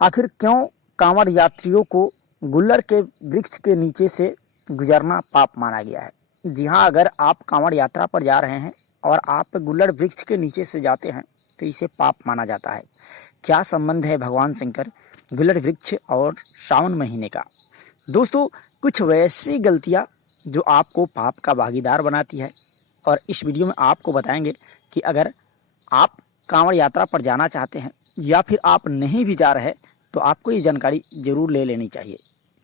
आखिर क्यों कांवड़ यात्रियों को गुल्लड़ के वृक्ष के नीचे से गुजरना पाप माना गया है? जी हाँ, अगर आप कांवड़ यात्रा पर जा रहे हैं और आप गुल्लड़ वृक्ष के नीचे से जाते हैं तो इसे पाप माना जाता है। क्या संबंध है भगवान शंकर, गुल्लड़ वृक्ष और सावन महीने का? दोस्तों, कुछ वैसी गलतियाँ जो आपको पाप का भागीदार बनाती है, और इस वीडियो में आपको बताएंगे कि अगर आप कांवड़ यात्रा पर जाना चाहते हैं या फिर आप नहीं भी जा रहे तो आपको ये जानकारी जरूर ले लेनी चाहिए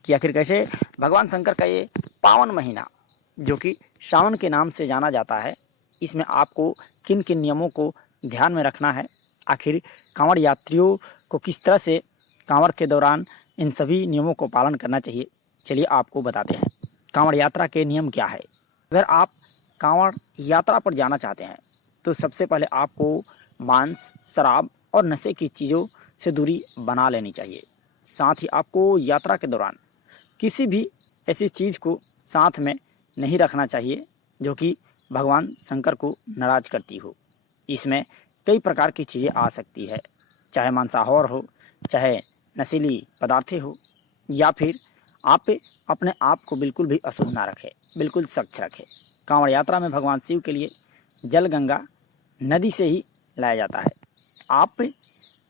कि आखिर कैसे भगवान शंकर का ये पावन महीना जो कि सावन के नाम से जाना जाता है, इसमें आपको किन किन नियमों को ध्यान में रखना है। आखिर कांवड़ यात्रियों को किस तरह से कांवड़ के दौरान इन सभी नियमों को पालन करना चाहिए, चलिए आपको बताते हैं। कांवड़ यात्रा के नियम क्या है? अगर आप कांवड़ यात्रा पर जाना चाहते हैं तो सबसे पहले आपको मांस, शराब और नशे की चीज़ों से दूरी बना लेनी चाहिए। साथ ही आपको यात्रा के दौरान किसी भी ऐसी चीज़ को साथ में नहीं रखना चाहिए जो कि भगवान शंकर को नाराज करती हो। इसमें कई प्रकार की चीज़ें आ सकती है, चाहे मांसाहार हो, चाहे नशीली पदार्थें हो, या फिर आप अपने आप को बिल्कुल भी अशुद्ध ना रखें, बिल्कुल स्वच्छ रखें। कांवड़ यात्रा में भगवान शिव के लिए जल गंगा नदी से ही लाया जाता है। आप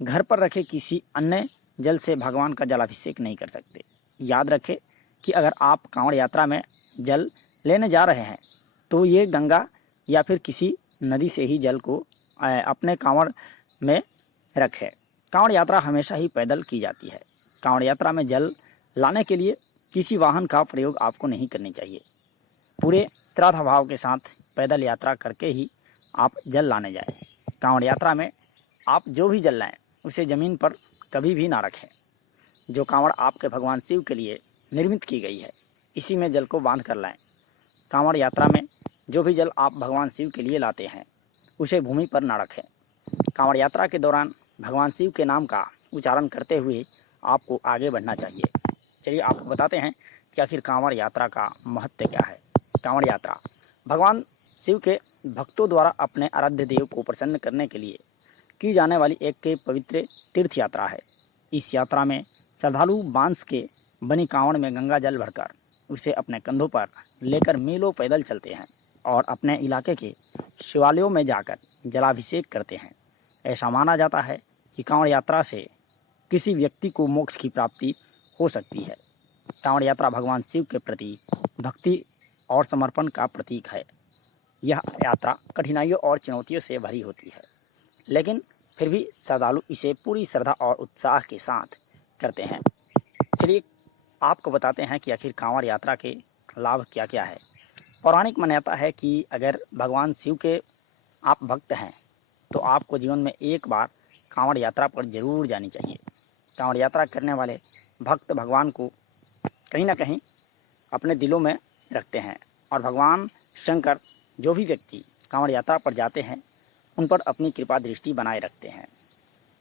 घर पर रखे किसी अन्य जल से भगवान का जलाभिषेक नहीं कर सकते। याद रखें कि अगर आप कांवड़ यात्रा में जल लेने जा रहे हैं तो ये गंगा या फिर किसी नदी से ही जल को अपने कांवड़ में रखें। कांवड़ यात्रा हमेशा ही पैदल की जाती है। कांवड़ यात्रा में जल लाने के लिए किसी वाहन का प्रयोग आपको नहीं करनी चाहिए। पूरे श्रद्धा भाव के साथ पैदल यात्रा करके ही आप जल लाने जाएं। कांवड़ यात्रा में आप जो भी जल लाएं उसे ज़मीन पर कभी भी ना रखें। जो कांवड़ आपके भगवान शिव के लिए निर्मित की गई है, इसी में जल को बांध कर लाएं। कांवड़ यात्रा में जो भी जल आप भगवान शिव के लिए लाते हैं उसे भूमि पर ना रखें। कांवड़ यात्रा के दौरान भगवान शिव के नाम का उच्चारण करते हुए आपको आगे बढ़ना चाहिए। चलिए आपको बताते हैं कि आखिर कांवड़ यात्रा का महत्व क्या है। कांवड़ यात्रा भगवान शिव के भक्तों द्वारा अपने आराध्य देव को प्रसन्न करने के लिए की जाने वाली एक पवित्र तीर्थ यात्रा है। इस यात्रा में श्रद्धालु बांस के बनी कांवड़ में गंगा जल भरकर उसे अपने कंधों पर लेकर मीलों पैदल चलते हैं और अपने इलाके के शिवालयों में जाकर जलाभिषेक करते हैं। ऐसा माना जाता है कि कांवड़ यात्रा से किसी व्यक्ति को मोक्ष की प्राप्ति हो सकती है। कांवड़ यात्रा भगवान शिव के प्रति भक्ति और समर्पण का प्रतीक है। यह यात्रा कठिनाइयों और चुनौतियों से भरी होती है, लेकिन फिर भी श्रद्धालु इसे पूरी श्रद्धा और उत्साह के साथ करते हैं। चलिए आपको बताते हैं कि आखिर कांवड़ यात्रा के लाभ क्या क्या है। पौराणिक मान्यता है कि अगर भगवान शिव के आप भक्त हैं तो आपको जीवन में एक बार कांवड़ यात्रा पर जरूर जानी चाहिए। कांवड़ यात्रा करने वाले भक्त भगवान को कहीं ना कहीं अपने दिलों में रखते हैं, और भगवान शंकर जो भी व्यक्ति कांवड़ यात्रा पर जाते हैं उन पर अपनी कृपा दृष्टि बनाए रखते हैं।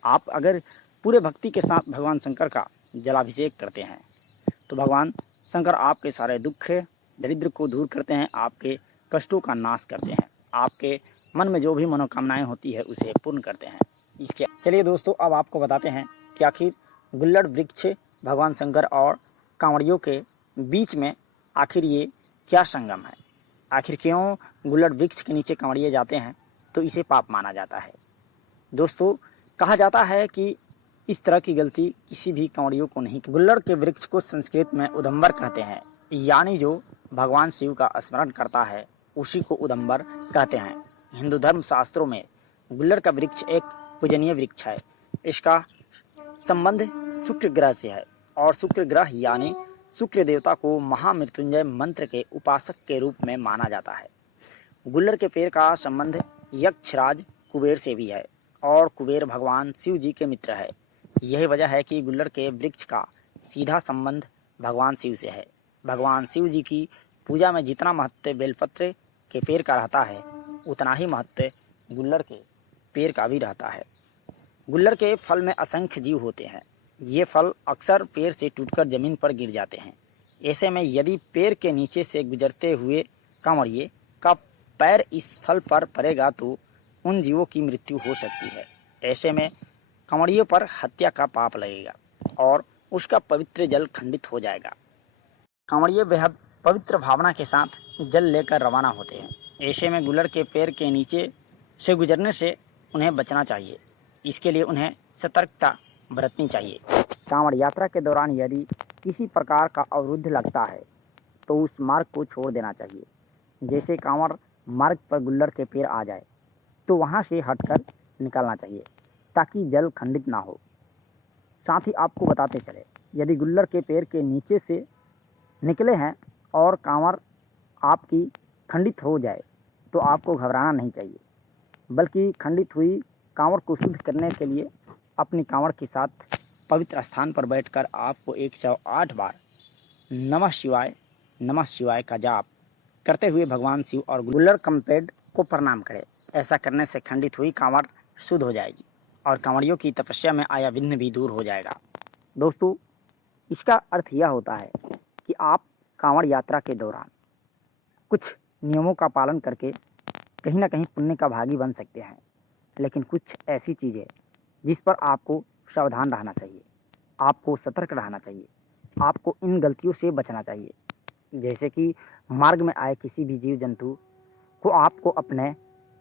आप अगर पूरे भक्ति के साथ भगवान शंकर का जलाभिषेक करते हैं तो भगवान शंकर आपके सारे दुख दरिद्र को दूर करते हैं, आपके कष्टों का नाश करते हैं, आपके मन में जो भी मनोकामनाएं होती है उसे पूर्ण करते हैं। इसके चलिए दोस्तों, अब आपको बताते हैं कि आखिर गुल्लड़ वृक्ष भगवान शंकर और कांवड़ियों के बीच में आखिर ये क्या संगम है। आखिर क्यों गुल्लड़ वृक्ष के नीचे कांवड़िए जाते हैं तो इसे पाप माना जाता है। दोस्तों, कहा जाता है कि इस तरह की गलती किसी भी कांवड़ियों को नहीं। गुल्लड़ के वृक्ष को संस्कृत में उदंबर कहते हैं, यानी जो भगवान शिव का स्मरण करता है उसी को उदंबर कहते हैं। हिंदू धर्म शास्त्रों में गुल्लड़ का वृक्ष एक पूजनीय वृक्ष है। इसका संबंध शुक्र ग्रह से है, और शुक्र ग्रह यानी शुक्र देवता को महामृत्युंजय मंत्र के उपासक के रूप में माना जाता है। गुल्लड़ के पेड़ का संबंध यक्षराज कुबेर से भी है, और कुबेर भगवान शिव जी के मित्र है। यही वजह है कि गुल्लड़ के वृक्ष का सीधा संबंध भगवान शिव से है। भगवान शिव जी की पूजा में जितना महत्व बेलपत्र के पेड़ का रहता है उतना ही महत्व गुल्लड़ के पेड़ का भी रहता है। गुल्लड़ के फल में असंख्य जीव होते हैं। ये फल अक्सर पेड़ से टूटकर जमीन पर गिर जाते हैं। ऐसे में यदि पेड़ के नीचे से गुजरते हुए कांवड़िए का पैर इस फल पर पड़ेगा तो उन जीवों की मृत्यु हो सकती है। ऐसे में कांवड़ियों पर हत्या का पाप लगेगा। और उसका पवित्र जल खंडित हो जाएगा। कांवड़िए बेहद पवित्र भावना के साथ जल लेकर रवाना होते हैं। ऐसे में गुल्लड़ के पैर के नीचे से गुजरने से उन्हें बचना चाहिए। इसके लिए उन्हें सतर्कता बरतनी चाहिए। कांवड़ यात्रा के दौरान यदि किसी प्रकार का अवरुद्ध लगता है तो उस मार्ग को छोड़ देना चाहिए। जैसे कांवड़ मार्ग पर गुल्लड़ के पैर आ जाए तो वहां से हटकर निकलना चाहिए ताकि जल खंडित ना हो। साथ ही आपको बताते चले, यदि गुल्लड़ के पैर के नीचे से निकले हैं और कांवड़ आपकी खंडित हो जाए तो आपको घबराना नहीं चाहिए, बल्कि खंडित हुई कांवड़ को शुद्ध करने के लिए अपनी कांवड़ के साथ पवित्र स्थान पर बैठकर आपको 108 बार नमः शिवाय का जाप करते हुए भगवान शिव और गुल्लड़ कंपेड को प्रणाम करें। ऐसा करने से खंडित हुई कांवड़ शुद्ध हो जाएगी और कांवड़ियों की तपस्या में आया विघ्न भी दूर हो जाएगा। दोस्तों, इसका अर्थ यह होता है कि आप कांवड़ यात्रा के दौरान कुछ नियमों का पालन करके कहीं ना कहीं पुण्य का भागी बन सकते हैं, लेकिन कुछ ऐसी चीज़ें जिस पर आपको सावधान रहना चाहिए, आपको सतर्क रहना चाहिए, आपको इन गलतियों से बचना चाहिए। जैसे कि मार्ग में आए किसी भी जीव जंतु को आपको अपने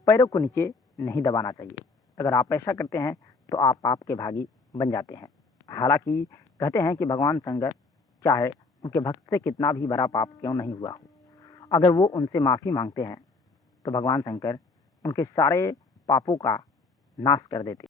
पैरों को नीचे नहीं दबाना चाहिए। अगर आप ऐसा करते हैं तो आप पाप के भागी बन जाते हैं। हालांकि कहते हैं कि भगवान शंकर चाहे उनके भक्त से कितना भी बड़ा पाप क्यों नहीं हुआ हो, अगर वो उनसे माफ़ी मांगते हैं तो भगवान शंकर उनके सारे पापों का नाश कर देते।